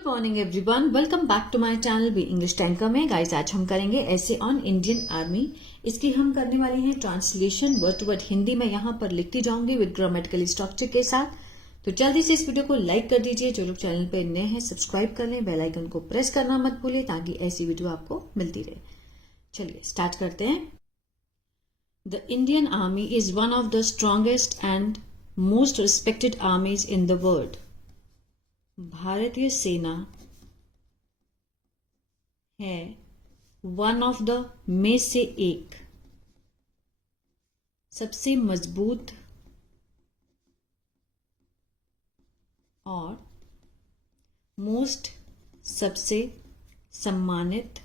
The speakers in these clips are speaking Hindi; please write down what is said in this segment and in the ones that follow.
Good morning everyone, welcome back to my channel be English tanker में। गाइस, आज हम करेंगे ऐसे ऑन इंडियन आर्मी। इसकी हम करने वाले हैं translation word to word Hindi में। यहाँ पर लिखती जाऊंगी विद ग्रामेटिकल स्ट्रक्चर के साथ। तो जल्दी से इस वीडियो को लाइक कर दीजिए। जो लोग चैनल पे नए हैं सब्सक्राइब कर लें, बेल आइकन को प्रेस करना मत भूलिए ताकि ऐसी वीडियो आपको मिलती रहे। चलिए स्टार्ट करते हैं। The Indian army is one of the strongest and most respected आर्मीज in the world. भारतीय सेना है वन ऑफ द में से एक सबसे मजबूत और मोस्ट सबसे सम्मानित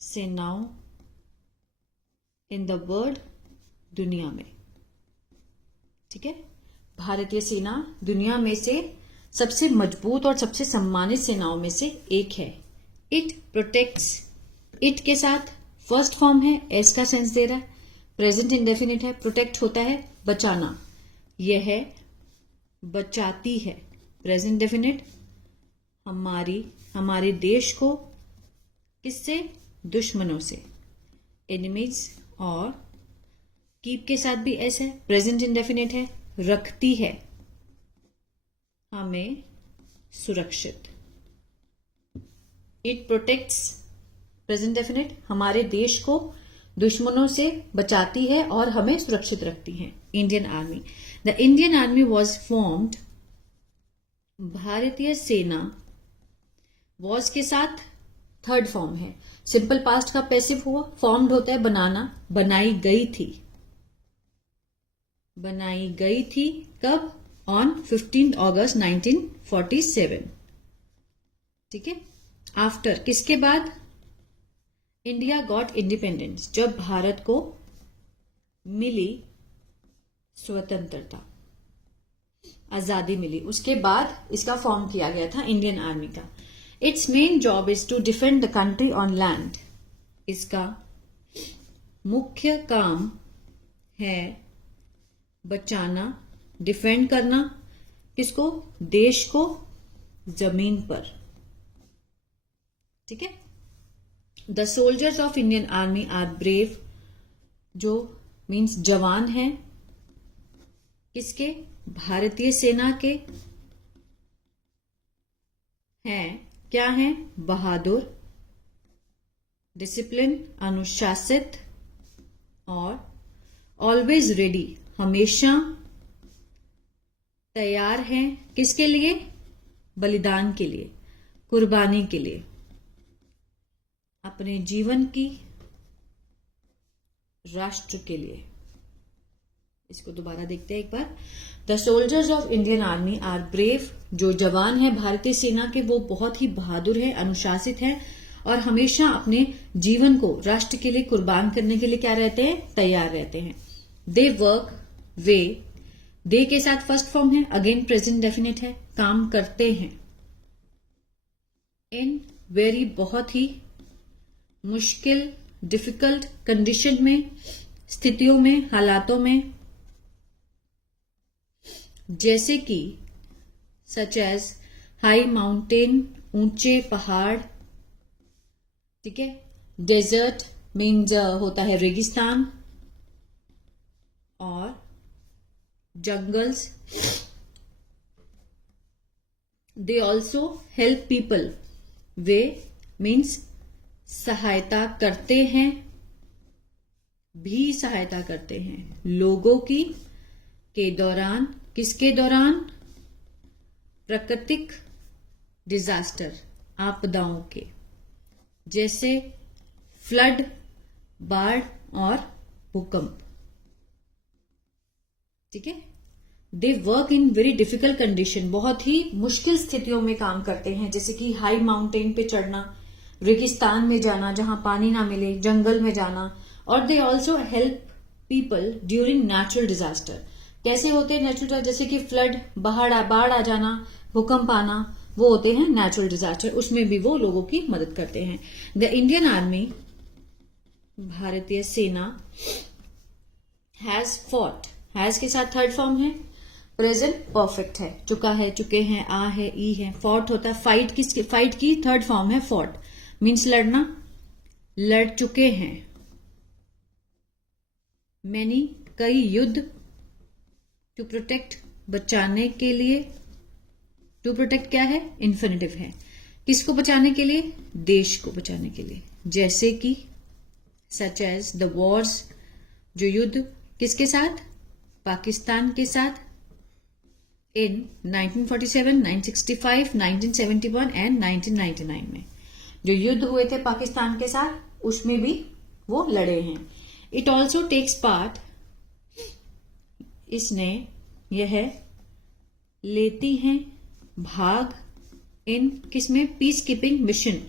सेनाओं इन द वर्ल्ड, दुनिया में। ठीक है, भारतीय सेना दुनिया में से सबसे मजबूत और सबसे सम्मानित सेनाओं में से एक है। इट प्रोटेक्ट्स, इट के साथ फर्स्ट फॉर्म है, एस का सेंस दे रहा है, प्रेजेंट इंडेफिनिट है। प्रोटेक्ट होता है बचाना, यह है बचाती है, प्रेजेंट डेफिनिट। हमारे देश को किससे? दुश्मनों से, एनिमीज। और कीप के साथ भी एस है, प्रेजेंट इंडेफिनिट है, रखती है हमें सुरक्षित। इट प्रोटेक्ट्स, प्रेजेंट डेफिनिट, हमारे देश को दुश्मनों से बचाती है और हमें सुरक्षित रखती है। Indian army, the Indian army was formed, भारतीय सेना वॉज के साथ थर्ड फॉर्म है। सिंपल पास्ट का पैसिव हुआ, फॉर्म्ड होता है बनाना, बनाई गई थी, बनाई गई थी कब? ऑन 15 अगस्त 1947। ठीक है, आफ्टर, किसके बाद? इंडिया गॉट इंडिपेंडेंस, जब भारत को मिली स्वतंत्रता, आजादी मिली, उसके बाद इसका फॉर्म किया गया था इंडियन आर्मी का। Its main job is to defend the country on land, इसका मुख्य काम है बचाना, डिफेंड करना, किसको? देश को, जमीन पर। ठीक है, the soldiers of Indian army are brave, जो मीन्स जवान हैं, किसके? भारतीय सेना के हैं, क्या हैं? बहादुर, डिसिप्लिन, अनुशासित, और ऑलवेज रेडी, हमेशा तैयार हैं, किसके लिए? बलिदान के लिए, कुर्बानी के लिए, अपने जीवन की, राष्ट्र के लिए। इसको दोबारा देखते हैं एक बार। The soldiers of Indian army are brave, जो जवान है भारतीय सेना के वो बहुत ही बहादुर है, अनुशासित है और हमेशा अपने जीवन को राष्ट्र के लिए कुर्बान करने के लिए क्या रहते हैं? तैयार रहते हैं। दे वर्क, वे, दे के साथ फर्स्ट फॉर्म है, अगेन प्रेजेंट डेफिनेट है, काम करते हैं। इन वेरी, बहुत ही, मुश्किल, डिफिकल्ट कंडीशन में, स्थितियों में, हालातों में, जैसे कि सच एज हाई माउंटेन, ऊंचे पहाड़। ठीक है, डेजर्ट मीन्स होता है रेगिस्तान, और jungles. They also help people, way means सहायता करते हैं, भी सहायता करते हैं लोगों की, के दौरान, किसके दौरान? प्राकृतिक डिजास्टर, आपदाओं के, जैसे फ्लड, बाढ़ और भूकंप। ठीक है, they work in very difficult condition, बहुत ही मुश्किल स्थितियों में काम करते हैं, जैसे कि हाई माउंटेन पे चढ़ना, रेगिस्तान में जाना जहां पानी ना मिले, जंगल में जाना। और they also help people during natural disaster. कैसे होते हैं नेचुरल डिजास्टर? जैसे कि फ्लड, बाढ़ आ जाना, भूकंप आना, वो होते हैं नेचुरल डिजास्टर, उसमें भी वो लोगों की मदद करते हैं। द इंडियन आर्मी, भारतीय सेना, हैज फॉट, हैज के साथ थर्ड फॉर्म है, प्रेजेंट परफेक्ट है, चुका है, चुके हैं, आ है, ई है। फॉट होता है फाइट, किसकी फाइट की थर्ड फॉर्म है फॉट, मीन्स लड़ना, लड़ चुके हैं। मैनी कई, युद्ध, टू प्रोटेक्ट बचाने के लिए, टू प्रोटेक्ट क्या है इन्फिनिटिव है, किसको बचाने के लिए, देश को बचाने के लिए। जैसे कि सच एज द वॉर्स, जो युद्ध किसके साथ, पाकिस्तान के साथ, इन 1947, 1965, 1971 एंड 1999 में जो युद्ध हुए थे पाकिस्तान के साथ, उसमें भी वो लड़े हैं। इट ऑल्सो टेक्स पार्ट, इसने, यह लेती हैं भाग, इन किसमें, पीस कीपिंग मिशन,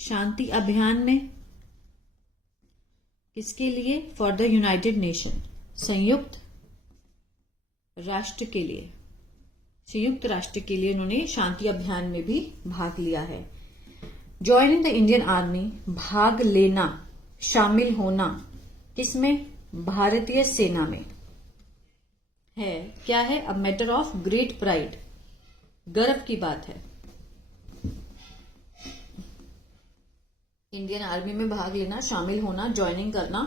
शांति अभियान में, किसके लिए, फॉर द यूनाइटेड नेशन, संयुक्त राष्ट्र के लिए, संयुक्त राष्ट्र के लिए उन्होंने शांति अभियान में भी भाग लिया है। ज्वाइनिंग द इंडियन आर्मी, भाग लेना, शामिल होना, किसमें, भारतीय सेना में है। क्या है, a matter of great pride, गर्व की बात है। इंडियन आर्मी में भाग लेना, शामिल होना, ज्वाइनिंग करना,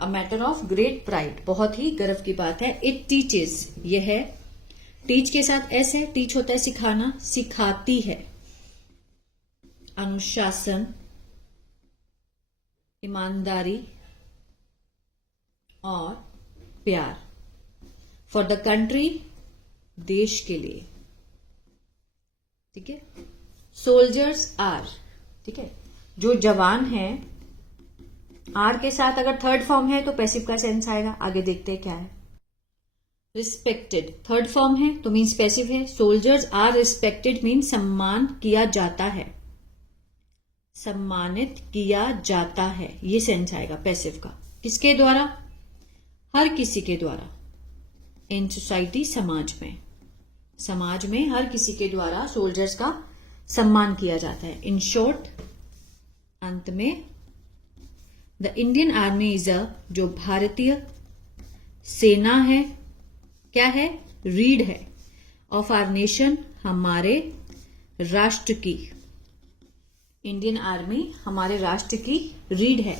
a matter of great pride, बहुत ही गर्व की बात है। इट टीचेस, यह है, टीच के साथ एस है, टीच होता है सिखाना, सिखाती है। अनुशासन, ईमानदारी और प्यार, फॉर द कंट्री, देश के लिए, ठीक है। सोल्जर्स आर, ठीक है, जो जवान हैं, आर के साथ अगर थर्ड फॉर्म है तो पैसिव का सेंस आएगा, आगे देखते हैं क्या है। रिस्पेक्टेड, थर्ड फॉर्म है तो मीन्स पैसिव है। सोल्जर्स आर रिस्पेक्टेड मीन सम्मान किया जाता है, सम्मानित किया जाता है, ये सेंस आएगा पैसिव का। किसके द्वारा, हर किसी के द्वारा। इन सोसाइटी, समाज में, समाज में हर किसी के द्वारा सोल्जर्स का सम्मान किया जाता है। इन शॉर्ट, अंत में, the Indian army is a, जो भारतीय सेना है, क्या है, रीढ़ है, ऑफ आवर नेशन, हमारे राष्ट्र की। इंडियन आर्मी हमारे राष्ट्र की रीढ़ है।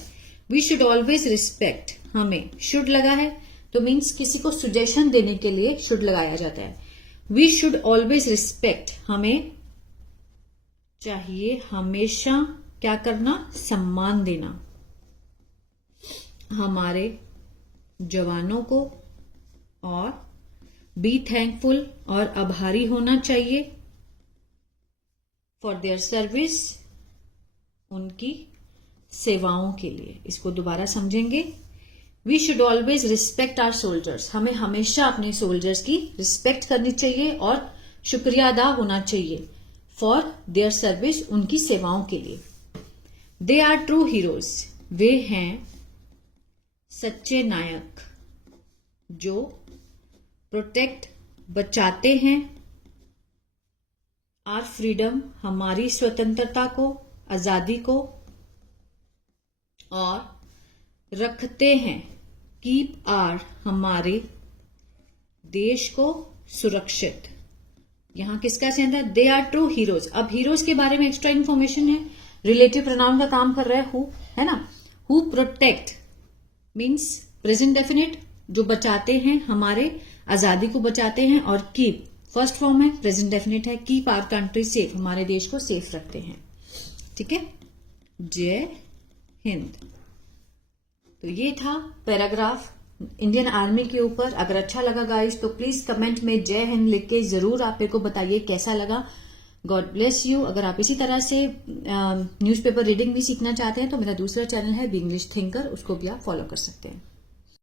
वी शुड ऑलवेज रिस्पेक्ट, हमें शुड लगा है तो मीन्स किसी को सुजेशन देने के लिए शुड लगाया जाता है। वी शुड ऑलवेज रिस्पेक्ट, हमें चाहिए हमेशा क्या करना, सम्मान देना हमारे जवानों को, और बी थैंकफुल, और आभारी होना चाहिए, फॉर देयर सर्विस, उनकी सेवाओं के लिए। इसको दोबारा समझेंगे। We should always respect our soldiers, हमें हमेशा अपने सोल्जर्स की रिस्पेक्ट करनी चाहिए और शुक्रिया अदा होना चाहिए, फॉर देयर सर्विस, उनकी सेवाओं के लिए। दे आर ट्रू हीरोज, वे हैं सच्चे नायक, जो प्रोटेक्ट, बचाते हैं, आर फ्रीडम, हमारी स्वतंत्रता को, आजादी को, और रखते हैं, कीप आर, हमारे देश को सुरक्षित। यहां किसका सेंस है, दे आर ट्रू हीरोज। अब हीरोज के बारे में एक्स्ट्रा इंफॉर्मेशन है, रिलेटिव प्रोनाउन का काम कर रहा है हु, है ना। Who protect means present definite, जो बचाते हैं, हमारे आजादी को बचाते हैं, और कीप फर्स्ट फॉर्म है, प्रेजेंट डेफिनेट है, कीप आवर कंट्री सेफ, हमारे देश को सेफ रखते हैं, ठीक है। जय हिंद। तो ये था पैराग्राफ इंडियन आर्मी के ऊपर। अगर अच्छा लगा गाइस तो प्लीज कमेंट में जय हिंद लिख के जरूर आप मेरे को बताइए कैसा लगा। God bless you. अगर आप इसी तरह से न्यूज़पेपर रीडिंग भी सीखना चाहते हैं तो मेरा दूसरा चैनल है द इंग्लिश थिंकर, उसको भी आप फॉलो कर सकते हैं।